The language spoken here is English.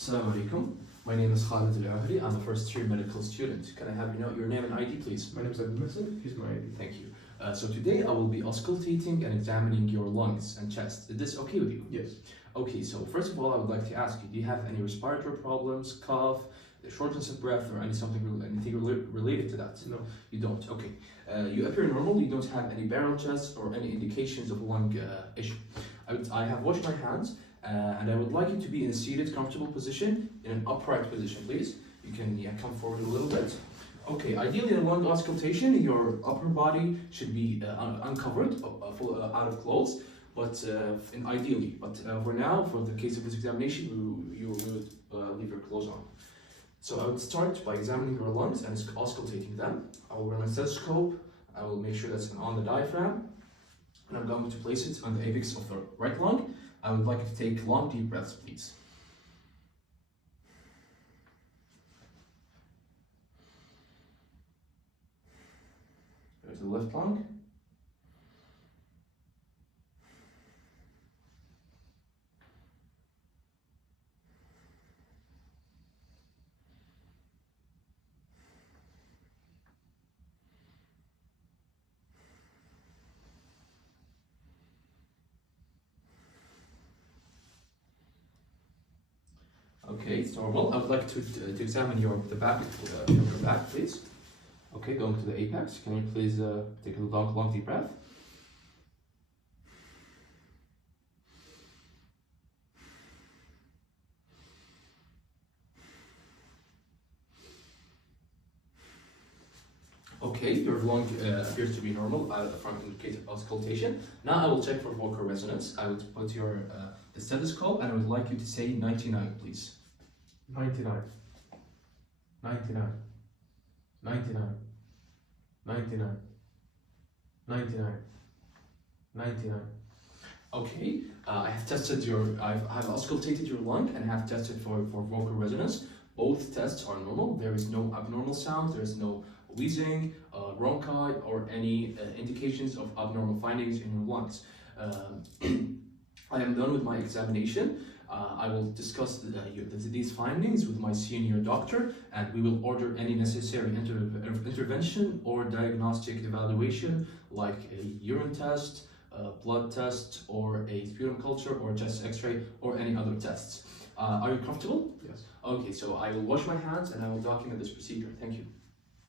Assalamu alaikum. My name is Khalid Al-Ahri. I'm a first year medical student. Can I have your name and ID, please? My name is Abdul. Here's my ID. Thank you. So today I will be auscultating and examining your lungs and chest. Is this okay with you? Yes. Okay, so first of all, I would like to ask you, do you have any respiratory problems, cough, shortness of breath, or anything related to that? No. You don't? Okay. You appear normal, you don't have any barrel chest or any indications of lung issue. I have washed my hands, and I would like you to be in a seated, comfortable position, in an upright position, please. You can come forward a little bit. Okay, ideally in a lung auscultation, your upper body should be uncovered, out of clothes, but ideally. But for now, for the case of this examination, you would leave your clothes on. So I would start by examining your lungs and auscultating them. I will wear my stethoscope. I will make sure that's on the diaphragm, and I'm going to place it on the apex of the right lung. I would like you to take long, deep breaths, please. Go to the left lung. Okay, it's normal. I would like to examine the back, your back, please. Okay, going to the apex. Can you please take a long, deep breath? Okay, your lung appears to be normal from indicated auscultation. Now I will check for vocal resonance. I will put the stethoscope, and I would like you to say 99, please. 99. 99. 99. 99. 99. 99. Okay, I have auscultated your lung and have tested for vocal resonance. Both tests are normal. There is no abnormal sound. There is no wheezing, bronchi, or any indications of abnormal findings in your lungs. I am done with my examination. I will discuss these findings with my senior doctor, and we will order any necessary intervention or diagnostic evaluation, like a urine test, a blood test, or a sputum culture, or chest x-ray, or any other tests. Are you comfortable? Yes. Okay, so I will wash my hands and I will document this procedure. Thank you.